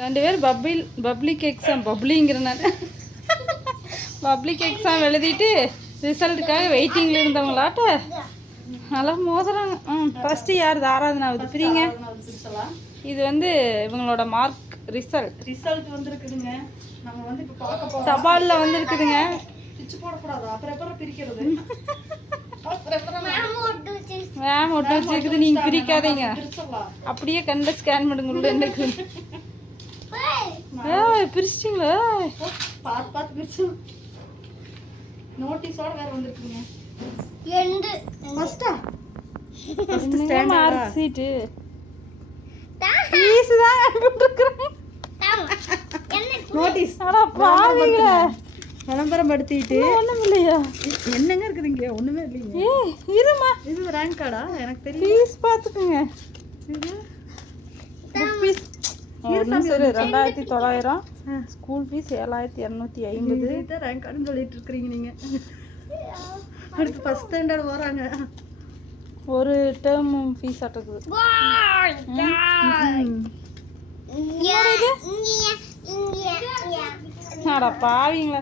ரெண்டு பேரும் public public exam பப்ளிங்கிற நான் பப்ளிக் எக்ஸாம் எழுதிட்டு ரிசல்ட்டுக்காக வெயிட்டிங்கில் இருந்தவங்களாட்ட நல்லா மோதுறாங்க. ம் ஃபஸ்ட்டு யார் ஆராதனா ஆகுது பிரிங்க. இது வந்து இவங்களோட மார்க் ரிசல்ட் ரிசல்ட் வந்திருக்குதுங்க. நம்ம வந்து இப்போ பார்க்க போறோம். தபாலில் வந்துருக்குதுங்க. பிச்சு போடக்கூடாது? அப்புறம் அப்புறம் பிரிக்கிறது மேம் ஒட்டு வச்சிருக்குது. நீங்கள் பிரிக்காதீங்க. அப்படியே கண்ணில் ஸ்கேன் பண்ணுங்க உள்ள என்ன இருக்குது ஏய் பிரிச்சிட்டிங்களா? பார்த்து பார்த்து பிரிச்சு. நோட்டீஸோட வேற வந்திருக்குங்க. ஃபர்ஸ்டா என்னங்க மார்க் சீட்டு ஃபீஸ் தான் அனுப்பிட்டுருக்குறேன் நோட்டீஸ் அடா பாவிங்களே. விளம்பரம் படுத்திட்டு ஒன்றும் இல்லையா. என்னங்க இருக்குது இங்க? ஒண்ணுமே இல்லைங்க. ஏய் இருமா. இது ரேங்க் கார்டா எனக்கு தெரியும். ஃபீஸ் பார்த்துக்குங்க இது? சரி ரெண்டாயிரத்தி தொள்ளாயிரம். ஸ்கூல் ஃபீஸ் ஏழாயிரத்தி இரநூத்தி ஐம்பது. இதுதான் ரேங்க் கார்டுன்னு சொல்லிட்டு இருக்கிறீங்க நீங்க. அடுத்து ஃபர்ஸ்ட் ஸ்டாண்டர்ட் வராங்க. ஒரு டேர்ம் ஃபீஸ் அட்டக்குது அடா பாவிங்களா?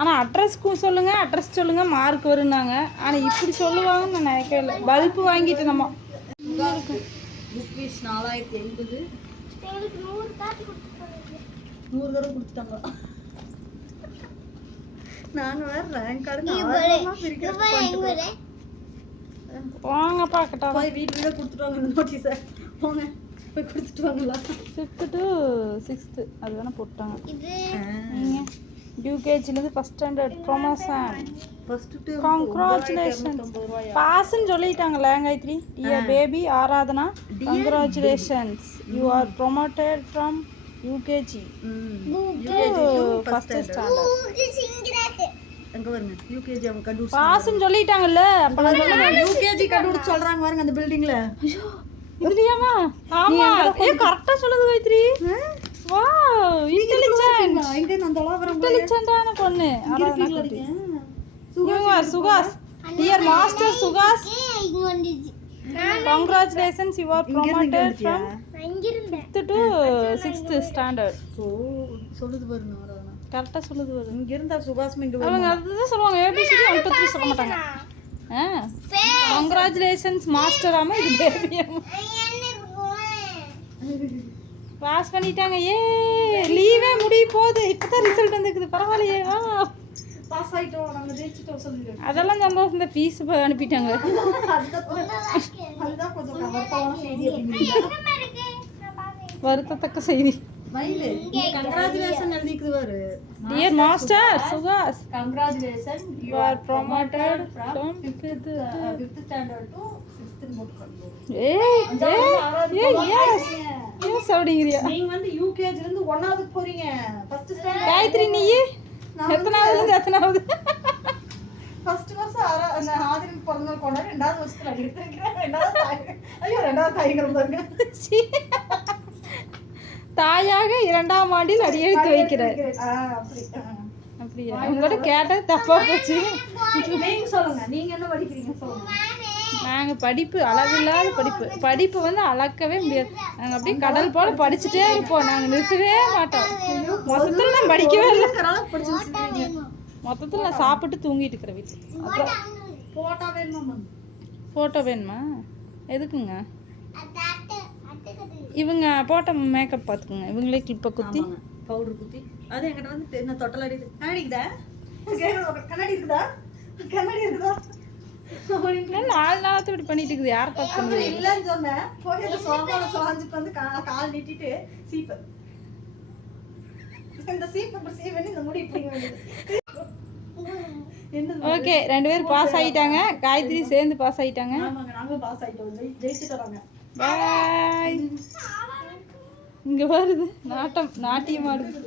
ஆனால் அட்ரஸ்க்கும் சொல்லுங்கள் அட்ரஸ் சொல்லுங்கள் மார்க் வருன்னாங்க ஆனால் இப்படி சொல்லுவாங்கன்னு நான் நினைக்கவே இல்லை. பல்பு வாங்கிட்டு நம்ம. புக் ஃபீஸ் நாலாயிரத்தி ஐம்பது. நூறு தடவை கொடுத்துட்டாங்க. நாங்க வேற ரேங்க் பிரிக்கிறோம் வாங்க பார்க்கட்டா போய் வீட்டுல கொடுத்துட்டு வாங்க இந்த நோட்டீஸை போங்க போய் கொடுத்துட்டு வாங்களா ஃபிஃப்த்து டு சிக்ஸ்த்து அது வேணால் போட்டாங்க நீங்கள் யூகேஜிலேருந்து first standard promotion first congratulations பாஸ்ன்னு சொல்லிட்டாங்களே Gayathri? Dear baby Aradhana? Congratulations you are promoted from UKG first standard அங்க பாருங்க யூகேஜி அவங்க கண்டுபிடிச்சு பாஸ்ன்னு சொல்லிட்டாங்கல்ல அப்போ நான் சொல்லுவேன் யூகேஜி கண்டுபிடிச்சு சொல்றாங்க பாருங்க அந்த பில்டிங்ல இதுலையாமா ஆமா. ஏ கரெக்டாக சொல்லுது காயத்ரி. வா இன்டெலிஜென்ட் இன்டெலிஜென்ட்டான பொண்ணு. இவங்க Sukash. Dear master Sukash congratulations you are promoted from fifth to sixth standard சொல்லுது பாருங்க. கரெக்டாக சொல்லுது வருது இங்க இருந்தா சுபாஷ்மி இங்க அவங்க அதுதான் சொல்லுவாங்க. ஏபிசிடி ஒன் டூ த்ரீ சொல்ல மாட்டாங்க. ஆ. கங்க்ராச்சுலேஷன்ஸ் மாஸ்டர் இது பேபி பாஸ் பண்ணிட்டாங்க. ஏ லீவே முடிய போகுது. இப்பதான் ரிசல்ட் வந்துருக்குது. பரவாயில்லையே வா. பாஸ் ஆயிட்டோம். நாங்க ஜெயிச்சிட்டோம் சொல்லுங்க. அதெல்லாம் சந்தோஷம் இந்த ஃபீஸ் அனுப்பிட்டாங்க. வருத்தத்தக்க செய்தி. மயிலு. Congratulation dear master Sukash congratulation you are promoted from fifth standard to ஏய் ஏய் எஸ் எஸ் அப்படிங்கிறியா நீங்க வந்து யூகேஜி இருந்து ஒன்னாவது போறீங்க. ஃபர்ஸ்ட் ஸ்டாண்டர்ட் காயத்ரி நீ? எத்தனாவதுலேருந்து எத்தனாவது ஃபர்ஸ்ட் வருஷம் ஆறா அந்த ஆதிரி பிறந்த கொண்டாடி ரெண்டாவது வருஷத்துல எடுத்திருக்கிறேன் ரெண்டாவது ஐயோ ரெண்டாவது தாய்ங்கிற பாருங்க. சீ. தாயாக இரண்டாம் ஆண்டில் அடியெடுத்து வைக்கிறார். அப்படியா? உங்கள்கிட்ட கேட்டது தப்பா போச்சு. நீங்க சொல்லுங்க. நீங்க என்ன படிக்கிறீங்க? சொல்லுங்க. நாங்கள் படிப்பு அளவில்லாத படிப்பு. படிப்பு வந்து அளக்கவே முடியாது. நாங்கள் அப்படியே கடல் போல படிச்சுட்டே இருப்போம். நாங்கள் நிறுத்தவே மாட்டோம். மொத்தத்தில் நான் படிக்கவே இல்லை. மொத்தத்தில் நான் சாப்பிட்டு தூங்கிட்டு இருக்கிற வீட்டில். அப்புறம் போட்டா வேணுமா ஃபோட்டோ வேணுமா? எதுக்குங்க? இவங்க போட்ட மேக்கப் பார்த்துக்குங்க. இவங்களே கிளிப்பை குத்தி. பவுடர் குத்தி. அது என்கிட்ட வந்து என்ன தொட்டல் அடிக்குது கண்ணாடிக்குதா கண்ணாடி இருக்குதா? கண்ணாடி இருக்குதா? நாலு நாளத்தை இப்படி பண்ணிட்டு இருக்குது. யாரை பார்த்து இல்லைன்னு சொன்னேன். போய் அந்த சோஃபால சாஞ்சிட்டு வந்து கால் நீட்டிட்டு சீப்பு. இந்த சீப்பு இப்படி சீ பண்ணி இந்த முடி ஓகே ரெண்டு பேரும் பாஸ் ஆகிட்டாங்க காயத்ரி சேர்ந்து பாஸ் ஆகிட்டாங்க ஆமாங்க நாங்களும் பாஸ் ஆயிட்டோம். ஜெயி- ஜெயிச்சுட்டு வராங்க பாய் இங்கே வருது நாட்டம் நாட்டியம் ஆடுது